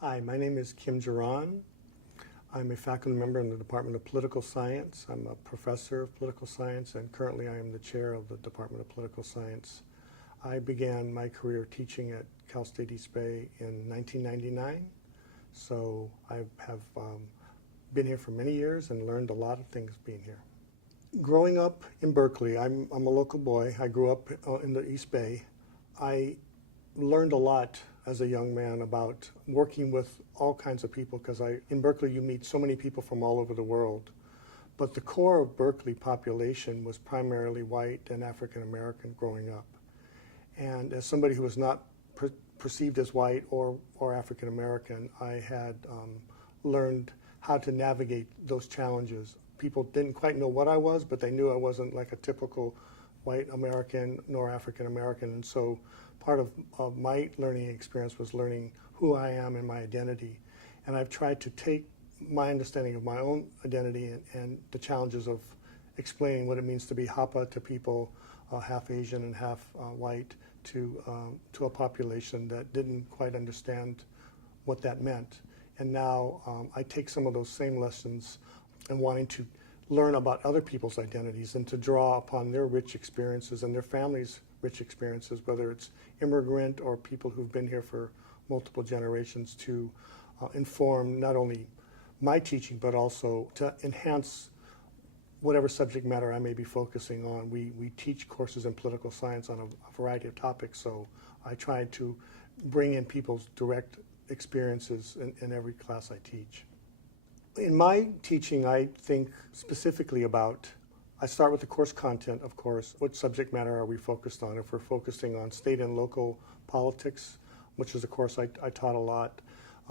Hi, my name is Kim Geron. I'm a faculty member in the Department of Political Science. I'm a professor of political science, and currently I am the chair of the Department of Political Science. I began my career teaching at Cal State East Bay in 1999, so I have been here for many years and learned a lot of things being here. Growing up in Berkeley, I'm a local boy. I grew up in the East Bay. I learned a lot as a young man about working with all kinds of people, because in Berkeley you meet so many people from all over the world. But the core of Berkeley population was primarily white and African American growing up. And as somebody who was not perceived as white or African American, I had learned how to navigate those challenges. People didn't quite know what I was, but they knew I wasn't like a typical white American nor African American. And so part of my learning experience was learning who I am and my identity. And I've tried to take my understanding of my own identity and the challenges of explaining what it means to be Hapa to people half Asian and half white to a population that didn't quite understand what that meant. And now I take some of those same lessons and wanting to learn about other people's identities and to draw upon their rich experiences and their families' rich experiences, whether it's immigrant or people who've been here for multiple generations, to inform not only my teaching but also to enhance whatever subject matter I may be focusing on. We teach courses in political science on a variety of topics, so I try to bring in people's direct experiences in every class I teach. In my teaching, I think specifically about, I start with the course content, of course. What subject matter are we focused on? If we're focusing on state and local politics, which is a course I taught a lot,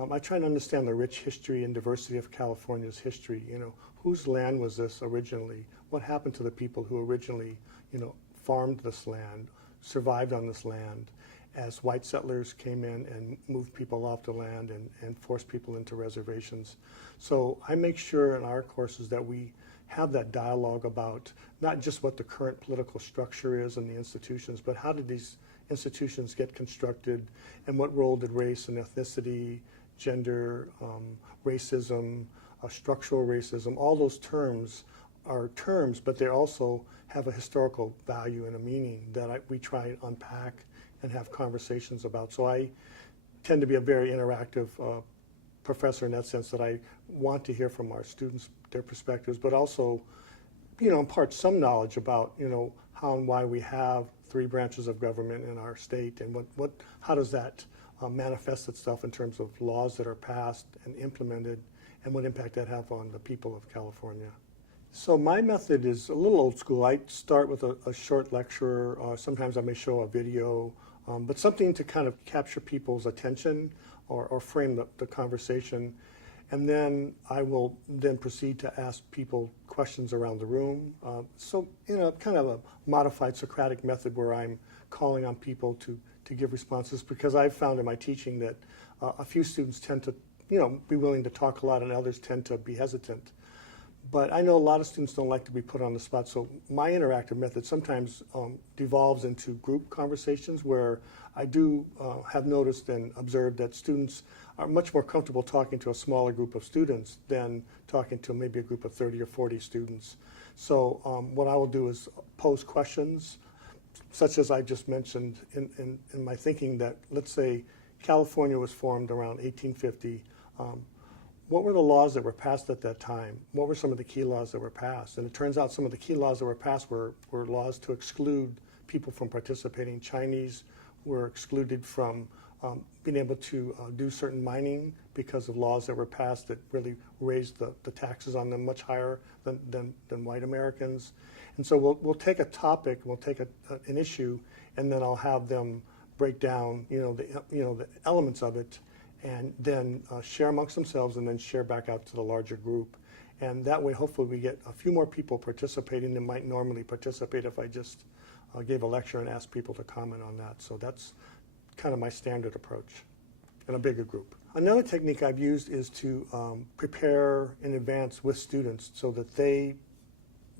I try to understand the rich history and diversity of California's history. You know, whose land was this originally? What happened to the people who originally, farmed this land, survived on this land, as white settlers came in and moved people off the land and forced people into reservations. So I make sure in our courses that we have that dialogue about not just what the current political structure is in the institutions, but how did these institutions get constructed, and what role did race and ethnicity, gender, racism, structural racism, all those terms are terms, but they also have a historical value and a meaning that we try to unpack and have conversations about. So I tend to be a very interactive professor in that sense, that I want to hear from our students, their perspectives, but also, impart some knowledge about, how and why we have three branches of government in our state, and how does that manifest itself in terms of laws that are passed and implemented, and what impact that have on the people of California. So my method is a little old school. I start with a short lecture. Sometimes I may show a video, but something to kind of capture people's attention or frame the conversation. And then I will then proceed to ask people questions around the room. So, kind of a modified Socratic method where I'm calling on people to give responses, because I've found in my teaching that a few students tend to, be willing to talk a lot, and others tend to be hesitant. But I know a lot of students don't like to be put on the spot, so my interactive method sometimes devolves into group conversations, where I do have noticed and observed that students are much more comfortable talking to a smaller group of students than talking to maybe a group of 30 or 40 students. So what I will do is pose questions, such as I just mentioned in my thinking, that let's say California was formed around 1850. What were the laws that were passed at that time? What were some of the key laws that were passed? And it turns out some of the key laws that were passed were laws to exclude people from participating. Chinese were excluded from being able to do certain mining because of laws that were passed that really raised the taxes on them much higher than white Americans. And so we'll take a topic, we'll take an issue, and then I'll have them break down the elements of it, and then share amongst themselves, and then share back out to the larger group. And that way, hopefully, we get a few more people participating than might normally participate if I just gave a lecture and asked people to comment on that. So that's kind of my standard approach in a bigger group. Another technique I've used is to prepare in advance with students so that they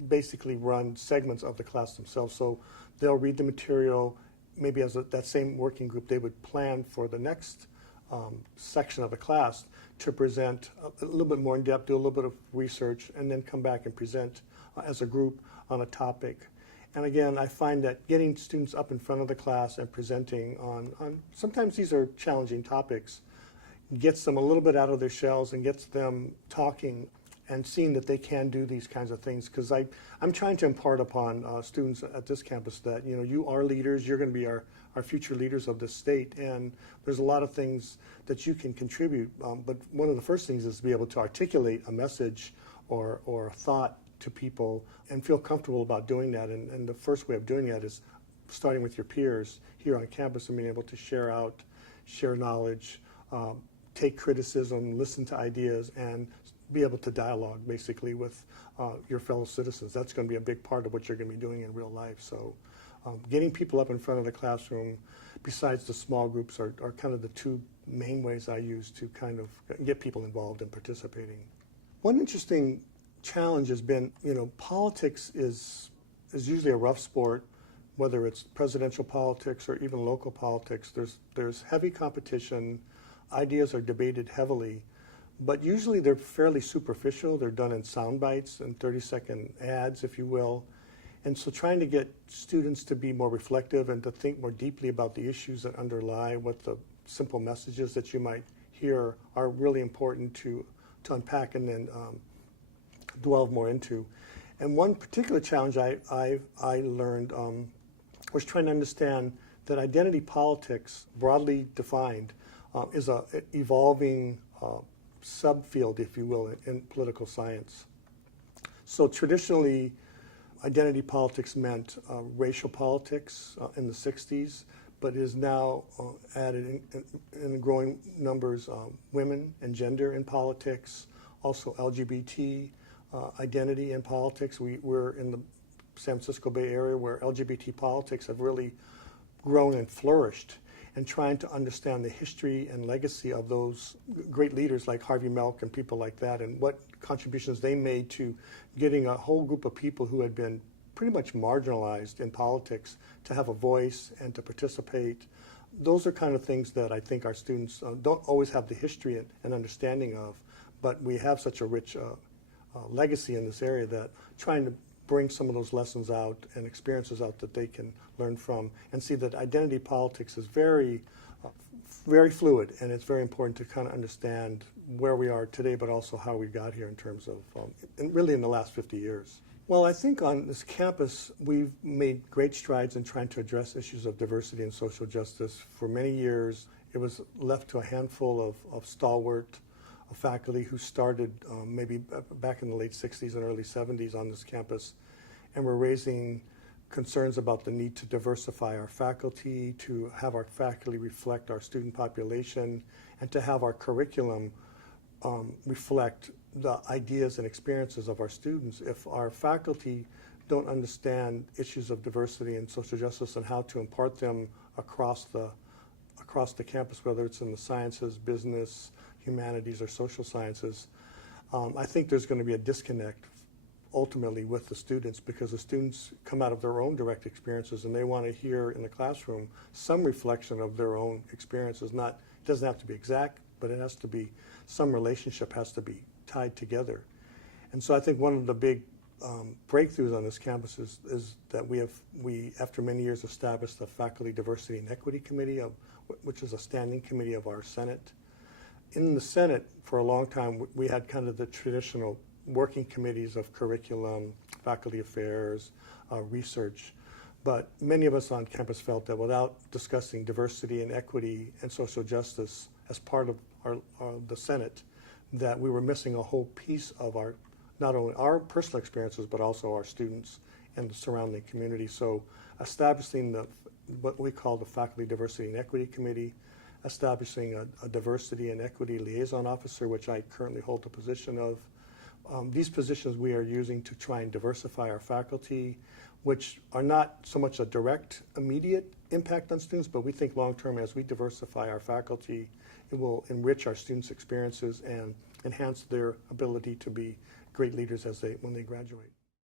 basically run segments of the class themselves. So they'll read the material, maybe as that same working group, they would plan for the next section of the class to present a little bit more in depth, do a little bit of research, and then come back and present as a group on a topic. And again, I find that getting students up in front of the class and presenting on sometimes these are challenging topics, gets them a little bit out of their shells and gets them talking and seeing that they can do these kinds of things. Because I'm trying to impart upon students at this campus that, you know, you are leaders, you're going to be our future leaders of this state, and there's a lot of things that you can contribute. But one of the first things is to be able to articulate a message or a thought to people and feel comfortable about doing that. And the first way of doing that is starting with your peers here on campus and being able to share knowledge, take criticism, listen to ideas, and be able to dialogue basically with your fellow citizens. That's going to be a big part of what you're going to be doing in real life. So getting people up in front of the classroom, besides the small groups, are kind of the two main ways I use to kind of get people involved in participating. One interesting challenge has been, you know, politics is usually a rough sport, whether it's presidential politics or even local politics. There's heavy competition, ideas are debated heavily, but usually they're fairly superficial. They're done in sound bites and 30-second ads, if you will. And so trying to get students to be more reflective and to think more deeply about the issues that underlie what the simple messages that you might hear are really important to unpack and then delve more into. And one particular challenge I learned was trying to understand that identity politics, broadly defined, is a evolving subfield, if you will, in political science. So traditionally, identity politics meant racial politics in the 60s, but is now added in growing numbers women and gender in politics, also LGBT identity in politics. We're in the San Francisco Bay Area where LGBT politics have really grown and flourished, and trying to understand the history and legacy of those great leaders like Harvey Milk and people like that, and what contributions they made to getting a whole group of people who had been pretty much marginalized in politics to have a voice and to participate. Those are kind of things that I think our students don't always have the history and understanding of, but we have such a rich legacy in this area that trying to bring some of those lessons out and experiences out that they can learn from and see that identity politics is very fluid, and it's very important to kind of understand where we are today, but also how we got here in terms of, and really in the last 50 years. Well, I think on this campus, we've made great strides in trying to address issues of diversity and social justice. For many years, it was left to a handful of stalwart faculty who started maybe back in the late 60s and early 70s on this campus, and were raising concerns about the need to diversify our faculty, to have our faculty reflect our student population, and to have our curriculum reflect the ideas and experiences of our students. If our faculty don't understand issues of diversity and social justice and how to impart them across the campus, whether it's in the sciences, business, humanities, or social sciences, I think there's going to be a disconnect ultimately with the students, because the students come out of their own direct experiences and they want to hear in the classroom some reflection of their own experiences. It doesn't have to be exact, but it has to be, some relationship has to be tied together. And so I think one of the big breakthroughs on this campus is that we after many years established the Faculty Diversity and Equity Committee, which is a standing committee of our Senate. In the Senate, for a long time, we had kind of the traditional working committees of curriculum, faculty affairs, research. But many of us on campus felt that without discussing diversity and equity and social justice as part of the Senate, that we were missing a whole piece of not only our personal experiences, but also our students and the surrounding community. So establishing what we call the Faculty Diversity and Equity Committee, establishing a diversity and equity liaison officer, which I currently hold the position of. These positions we are using to try and diversify our faculty, which are not so much a direct, immediate impact on students, but we think long-term, as we diversify our faculty, it will enrich our students' experiences and enhance their ability to be great leaders when they graduate.